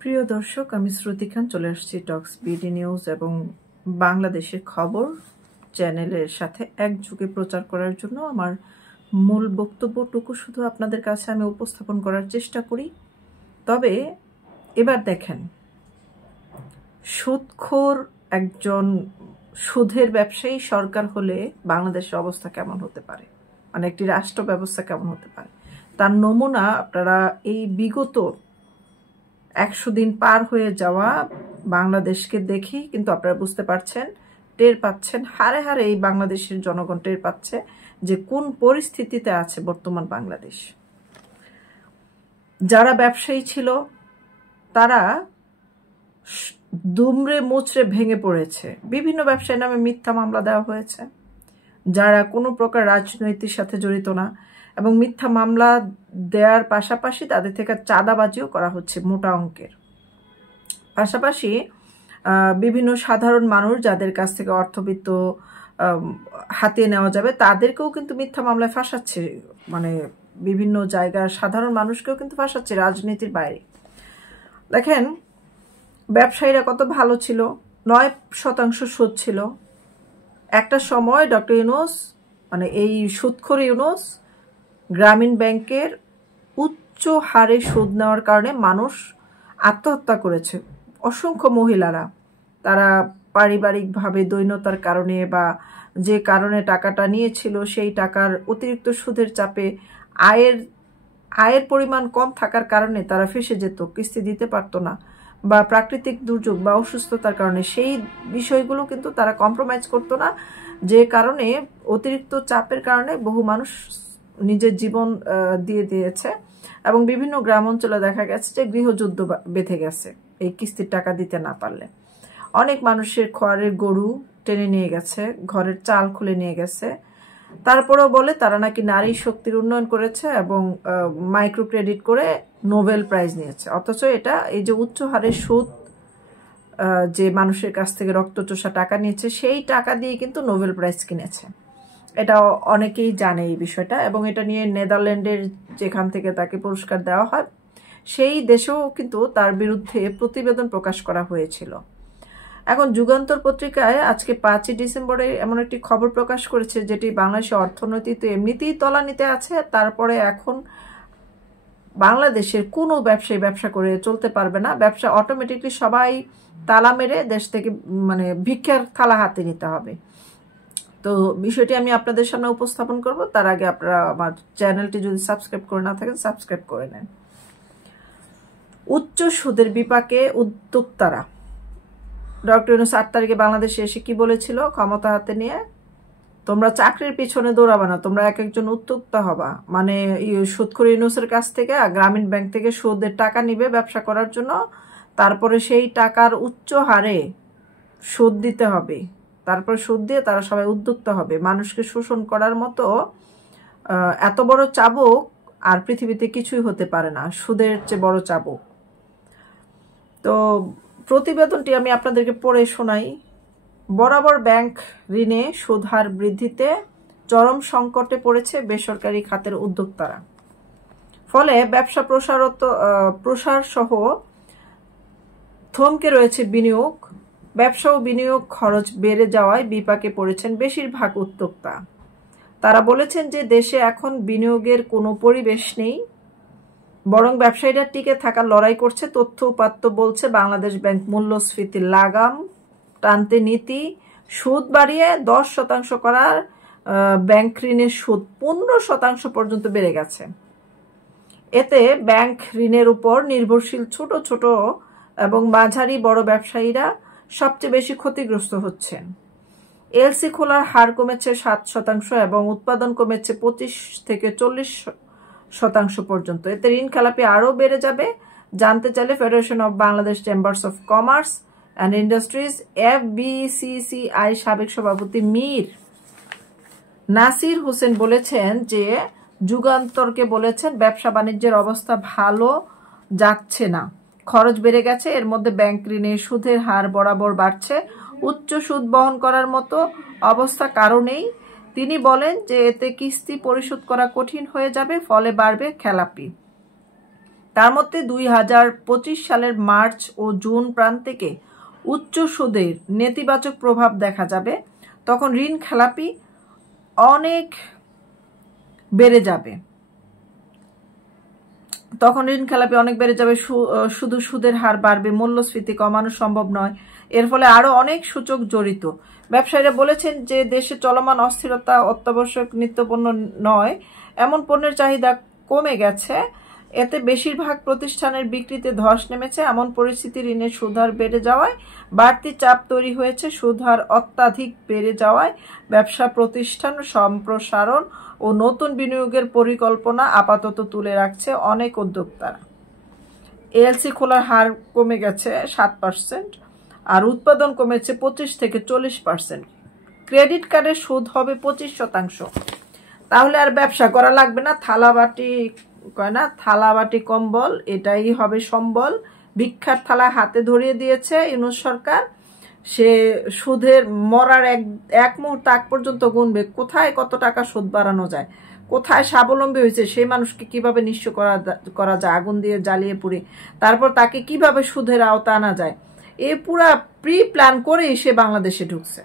প্রিয় দর্শক, আমি শ্রুতি খান চলে আসছি টক্স বিডি নিউজ এবং বাংলাদেশের খবর চ্যানেলের সাথে একযোগে প্রচার করার জন্য আমার মূল বক্তব্যটুকু শুধু আপনাদের কাছে আমি উপস্থাপন করার চেষ্টা করি। তবে এবার দেখেন, সুদখোর একজন সুদের ব্যবসায়ী সরকার হলে বাংলাদেশের অবস্থা কেমন হতে পারে, মানে একটি রাষ্ট্র ব্যবস্থা কেমন হতে পারে, তার নমুনা আপনারা এই বিগত 100 দিন পার হয়ে যাওয়া বাংলাদেশকে দেখি কিন্তু আপনারা বুঝতে পারছেন, টের পাচ্ছেন, হারে হারে এই বাংলাদেশের জনগণ টের পাচ্ছে যে কোন পরিস্থিতিতে আছে বর্তমান বাংলাদেশ। যারা ব্যবসায়ী ছিল তারা দুমড়ে মুচড়ে ভেঙে পড়েছে। বিভিন্ন ব্যবসায়ীর নামে মিথ্যা মামলা দেওয়া হয়েছে, যারা কোনো প্রকার রাজনৈতিক সাথে জড়িত না, এবং মিথ্যা মামলা দেওয়ার পাশাপাশি তাদের থেকে চাঁদাবাজিও করা হচ্ছে মোটা অঙ্কের। পাশাপাশি বিভিন্ন সাধারণ মানুষ যাদের কাছ থেকে অর্থবিত্ত হাতিয়ে নেওয়া যাবে তাদেরকেও কিন্তু মিথ্যা মামলায় ফাঁসাচ্ছে, মানে বিভিন্ন জায়গার সাধারণ মানুষকেও কিন্তু ফাঁসাচ্ছে রাজনীতির বাইরে। দেখেন, ব্যবসায়ীরা কত ভালো ছিল, 9% সুদ ছিল একটা সময়। ডক্টর ইউনূস, মানে এই সুদখোর ইউনূস গ্রামীণ ব্যাংকের উচ্চ হারে সুদ নেওয়ার কারণে মানুষ আত্মহত্যা করেছে। অসংখ্য মহিলারা, তারা পারিবারিকভাবে দৈন্যতার কারণে বা যে কারণে টাকাটা নিয়েছিল সেই টাকার অতিরিক্ত সুদের চাপে আয়ের পরিমাণ কম থাকার কারণে তারা ফেঁসে যেত, কিস্তি দিতে পারতো না, বা প্রাকৃতিক দুর্যোগ বা অসুস্থতার কারণে সেই বিষয়গুলো কিন্তু তারা কম্প্রোমাইজ করতো না, যে কারণে অতিরিক্ত চাপের কারণে বহু মানুষ নিজের জীবন দিয়ে দিয়েছে। এবং বিভিন্ন গ্রাম অঞ্চলে দেখা গেছে যে গৃহযুদ্ধ বেঁধে গেছে এই কিস্তির টাকা দিতে না পারলে। অনেক মানুষের খড়ের গরু টেনে নিয়ে গেছে, ঘরের চাল খুলে নিয়ে গেছে। তারপরেও বলে তারা নাকি নারী শক্তির উন্নয়ন করেছে এবং মাইক্রো ক্রেডিট করে নোবেল প্রাইজ নিয়েছে। অথচ এটা এই যে উচ্চ হারের সুদ, যে মানুষের কাছ থেকে রক্তচোষা টাকা নিয়েছে, সেই টাকা দিয়ে কিন্তু নোবেল প্রাইজ কিনেছে। এটা অনেকেই জানে এই বিষয়টা, এবং এটা নিয়ে নেদারল্যান্ডের যেখান থেকে তাকে পুরস্কার দেওয়া হয় সেই দেশেও কিন্তু তার বিরুদ্ধে প্রতিবেদন প্রকাশ করা হয়েছিল। এখন যুগান্তর পত্রিকায় আজকে 5ই ডিসেম্বরে এমন একটি খবর প্রকাশ করেছে যেটি বাংলাদেশের অর্থনীতি তো এমনিতেই তলানিতে আছে, তারপরে এখন বাংলাদেশের কোনো ব্যবসায়ী ব্যবসা করে চলতে পারবে না। ব্যবসা অটোমেটিকলি সবাই তালা মেরে দেশ থেকে মানে ভিক্ষার থালা হাতে নিতে হবে। তো বিষয়টি আমি আপনাদের সামনে উপস্থাপন করব, তার আগে আপনারা আমার চ্যানেলটি যদি সাবস্ক্রাইব করে না থাকেন সাবস্ক্রাইব করে নেন। উচ্চ সুদের বিপাকে উদ্যোক্তারা, ডক্টর ইউনূস 8 তারিখে বাংলাদেশে এসে কি বলেছিল, ক্ষমতা হাতে নিয়ে তোমরা চাকরির পিছনে দৌড়াবা না, তোমরা এক একজন উদ্যোক্তা হবা। মানে সুদখোর ইউনূসের কাছ থেকে গ্রামীণ ব্যাংক থেকে সুদের টাকা নিবে ব্যবসা করার জন্য, তারপরে সেই টাকার উচ্চ হারে সুদ দিতে হবে, তারপর সুদ দিয়ে তারা সবাই উদ্যোক্তা হবে। মানুষকে শোষণ করার মতো এত বড় চাবুক আর পৃথিবীতে কিছুই হতে পারে না, সুদের চেয়ে বড় চাবুক। তো প্রতিবেদনটি আমি আপনাদেরকে পড়ে শোনাই। বরাবর ব্যাংক ঋণে সুদ হার বৃদ্ধিতে চরম সংকটে পড়েছে বেসরকারি খাতের উদ্যোক্তারা। ফলে ব্যবসা প্রসার সহ থমকে রয়েছে বিনিয়োগ। ব্যবসা ও বিনিয়োগ খরচ বেড়ে যাওয়ায় বিপাকে পড়েছেন বেশিরভাগ উদ্যোক্তা। তারা বলেছেন যে দেশে এখন বিনিয়োগের কোনো পরিবেশ নেই, বরং ব্যবসায়ীরা টিকে থাকার লড়াই করছে। তথ্য উপাত্ত বলছে বাংলাদেশ ব্যাংক মূল্যস্ফীতির লাগাম টানতে নীতি, সুদ বাড়িয়ে 10% করার ব্যাংক ঋণের সুদ 15% পর্যন্ত বেড়ে গেছে। এতে ব্যাংক ঋণের উপর নির্ভরশীল ছোট ছোট এবং মাঝারি বড় ব্যবসায়ীরা সবচেয়ে বেশি ক্ষতিগ্রস্ত হচ্ছেন। এলসি খোলার হার কমেছে 7% এবং উৎপাদন কমেছে 25 থেকে 40% পর্যন্ত। এতে ঋণ খেলাপি আরও বেড়ে যাবে। জানতে চাইলে federation of Bangladesh chambers of commerce and industries FBCCI সাবেক সভাপতি মীর নাসির হোসেন বলেছেন যে যুগান্তরকে বলেছেন ব্যবসা বাণিজ্যের অবস্থা ভালো যাচ্ছে না, খরচ বেড়ে গেছে, এর মধ্যে ব্যাংক ঋণের সুদের হার বরাবর বাড়ছে, উচ্চ সুদ বহন করার মতো অবস্থা কারণেই। তিনি বলেন যে এতে কিস্তি পরিশোধ করা কঠিন হয়ে যাবে, ফলে বাড়বে খেলাপি। তার মধ্যে 2025 সালের মার্চ ও জুন প্রান্তিকে উচ্চ সুদের নেতিবাচক প্রভাব দেখা যাবে। তখন ঋণ খেলাপি অনেক বেড়ে যাবে। শুধু সুদের হার বাড়বে, মূল্যস্ফীতি কমানো সম্ভব নয়। এর ফলে আরো অনেক সূচক জড়িত। ব্যবসায়ীরা বলেছেন যে দেশে চলমান অস্থিরতা অত্যাবশ্যক নিত্যপণ্য নয়, এমন পণ্যের চাহিদা কমে গেছে। এতে বেশিরভাগ প্রতিষ্ঠানের বিক্রিতে ধস নেমেছে। এমন পরিস্থিতি ঋণের সুদহার বেড়ে যাওয়ায় বাড়তি চাপ তৈরি হয়েছে। সুদহার অত্যাধিক বেড়ে যাওয়ায় ব্যবসা প্রতিষ্ঠান সম্প্রসারণ ও নতুন বিনিয়োগের পরিকল্পনা আপাতত তুলে রাখছে অনেক উদ্যোক্তারা। এলসি খোলার হার কমে গেছে 7%, আর উৎপাদন কমেছে 25 থেকে 40%। ক্রেডিট কার্ডের সুদ হবে 25%। তাহলে আর ব্যবসা করা লাগবে না। থালাবাটি কম্বল, এটাই হবে সম্বল। ভিক্ষার থালা হাতে ধরিয়ে দিয়েছে ইউনূস সরকার। সে সুদের মরার এক মুহূর্ত আগ পর্যন্ত গুনবে কোথায় কত টাকা সুদ বাড়ানো যায়, কোথায় স্বাবলম্বী হয়েছে সেই মানুষকে কিভাবে নিঃস্ব করা যায় আগুন দিয়ে জ্বালিয়ে পুড়ে, তারপর তাকে কিভাবে সুদের আওতা আনা যায়। এ পুরা প্রি প্ল্যান করেই সে বাংলাদেশে ঢুকছে।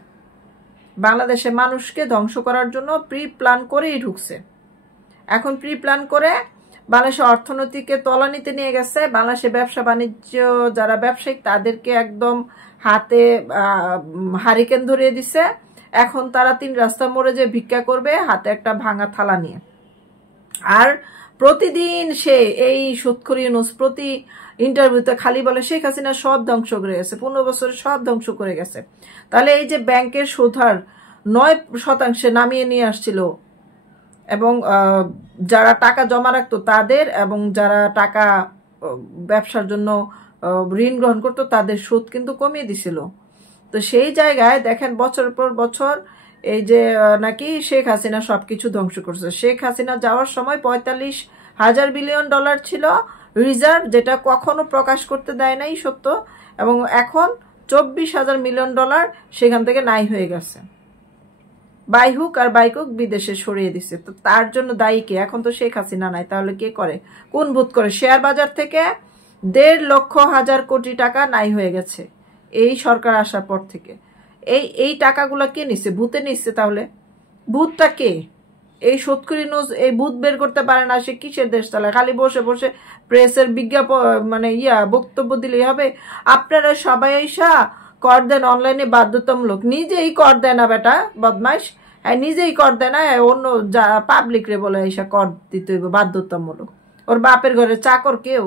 বাংলাদেশে মানুষকে ধ্বংস করার জন্য প্রি প্ল্যান করেই ঢুকছে। এখন প্রি প্ল্যান করে বাংলাদেশের অর্থনীতিকে তলানিতে নিয়ে গেছে। বাংলাদেশে ব্যবসা বাণিজ্য যারা ব্যবসায়িক তাদেরকে একদম হাতে হারিকেন ধরিয়ে দিছে। এখন তারা 3 রাস্তা মোড়ে যে ভিক্ষা করবে হাতে একটা ভাঙা থালা নিয়ে। আর প্রতিদিন সে এই সুদখোর ইউনূস প্রতি ইন্টারভিউতে খালি বলে শেখ হাসিনা সব ধ্বংস করে গেছে, 15 বছরে সব ধ্বংস করে গেছে। তাহলে এই যে ব্যাংকের সুদহার 9% নামিয়ে নিয়ে আসছিল, এবং যারা টাকা জমা রাখতো তাদের, এবং যারা টাকা ব্যবসার জন্য ঋণ গ্রহণ করতো তাদের সুদ কিন্তু কমিয়ে দিছিল। তো সেই জায়গায় দেখেন বছর পর বছর এই যে নাকি শেখ হাসিনা সবকিছু ধ্বংস করছে। শেখ হাসিনা যাওয়ার সময় 45,000 বিলিয়ন ডলার ছিল রিজার্ভ, যেটা কখনো প্রকাশ করতে দেয় নাই সত্য, এবং এখন 24,000 মিলিয়ন ডলার সেখান থেকে নাই হয়ে গেছে। বাইহুক আর বাইকুক বিদেশে সরিয়ে দিছে। তো তার জন্য দায়ী কে? এখন তো শেখ হাসিনা নাই, তাহলে কে করে? কোন ভূত করে? শেয়ার বাজার থেকে 1,50,000 কোটি টাকা নাই হয়ে গেছে এই সরকার আসার পর থেকে। এই টাকাগুলো কে নিচ্ছে? ভূতে নিচ্ছে। তাহলে ভূতটা কে? এই সুদখোর ইউনূস এই ভূত বের করতে পারে না, সে কিসের দেশ চালায়? খালি বসে বসে প্রেসের বিজ্ঞাপন বক্তব্য দিলেই হবে আপনারা সবাই এসা কর দেন, অনলাইনে বাধ্যতামূলক। নিজেই কর দেয় না বেটা, বদমাইশ। নিজেই কর দেয় না, অন্য পাবলিক রে বলে এসা কর দিতে হইব বাধ্যতামূলক। ওর বাপের ঘরে চাকর কেউ?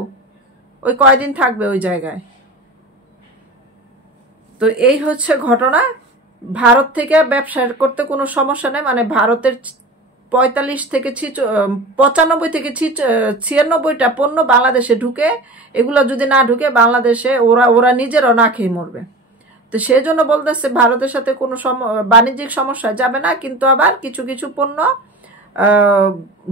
ওই কয়দিন থাকবে ওই জায়গায়? তো এই হচ্ছে ঘটনা। ভারত থেকে ব্যবসা করতে কোনো সমস্যা নেই, মানে ভারতের 95 থেকে 96টা পণ্য বাংলাদেশে ঢুকে, এগুলো যদি না ঢুকে বাংলাদেশে ওরা নিজেরাও না খেয়ে মরবে। তো সেই জন্য বলতেছে ভারতের সাথে কোনো বাণিজ্যিক সমস্যা যাবে না, কিন্তু আবার কিছু কিছু পণ্য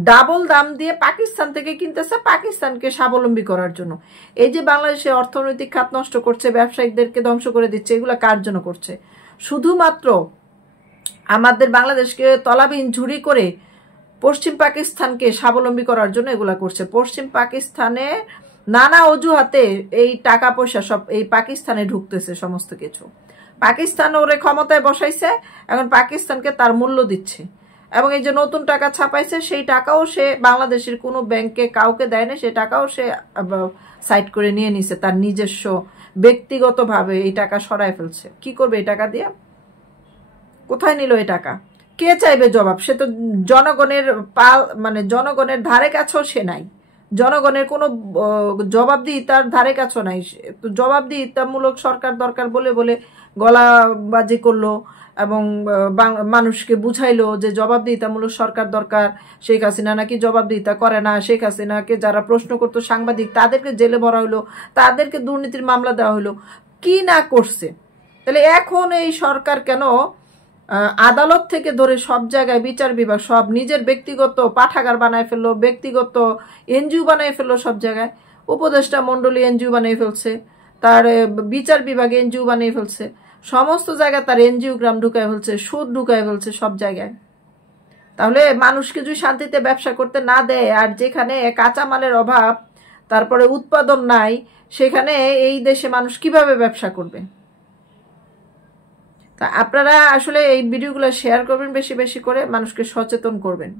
ডাবল দাম দিয়ে পাকিস্তান থেকে কিনতেছে পাকিস্তানকে স্বাবলম্বী করার জন্য। এই যে বাংলাদেশের অর্থনৈতিক খাত নষ্ট করছে, ব্যবসায়িকদেরকে ধ্বংস করে দিচ্ছে, এগুলা কার জন্য করছে? শুধুমাত্র আমাদের বাংলাদেশকে তলাবিহীন ঝুড়ি করে পশ্চিম পাকিস্তানকে স্বাবলম্বী করার জন্য এগুলা করছে। পশ্চিম পাকিস্তানে নানা অজুহাতে এই টাকা পয়সা সব এই পাকিস্তানে ঢুকতেছে সমস্ত কিছু। পাকিস্তান ওরে ক্ষমতায় বসাইছে, এখন পাকিস্তানকে তার মূল্য দিচ্ছে। এবং এই যে নতুন টাকা ছাপাইছে সেই টাকাও সে বাংলাদেশের কোনো ব্যাংকে কাউকে দেয় না, সেই টাকাও সে সাইড করে নিয়ে নিছে তার নিজস্ব ব্যক্তিগতভাবে। এই টাকা সরায় ফেলছে। কি করবে এই টাকা দিয়ে? কোথায় নিল এই টাকা? কে চাইবে জবাব? সে তো জনগণের জনগণের ধারে কাছেও সে নাই। জনগণের কোনো জবাবদিহিতার ধারে কাছেও নাই। তো জবাবদিহিতামূলক সরকার দরকার বলে বলে গলাবাজি করলো এবং মানুষকে বুঝাইলো যে জবাবদিহিতামূলক সরকার দরকার। শেখ হাসিনা নাকি জবাবদিহিতা করে না। শেখ হাসিনাকে যারা প্রশ্ন করতো সাংবাদিক, তাদেরকে জেলে ভরা হইলো, তাদেরকে দুর্নীতির মামলা দেওয়া হইলো। কি না করছে? তাহলে এখন এই সরকার কেন আদালত থেকে ধরে সব জায়গায় বিচার বিভাগ সব নিজের ব্যক্তিগত পাঠাগার বানায় ফেললো, ব্যক্তিগত এনজিও বানায় ফেললো, সব জায়গায় উপদেষ্টা মন্ডলী এনজিও বানিয়ে ফেলছে, তার বিচার বিভাগ এনজিও বানিয়ে ফেলছে, সমস্ত জায়গায় তার এনজিও গ্রাম ঢুকায় ফেলছে, সুদ ঢুকায় ফেলছে সব জায়গায়। তাহলে মানুষকে যদি শান্তিতে ব্যবসা করতে না দেয়, আর যেখানে কাঁচামালের অভাব তারপরে উৎপাদন নাই, সেখানে এই দেশে মানুষ কিভাবে ব্যবসা করবে? তা আপনারা আসলে এই ভিডিওগুলো শেয়ার করবেন, বেশি বেশি করে মানুষকে সচেতন করবেন।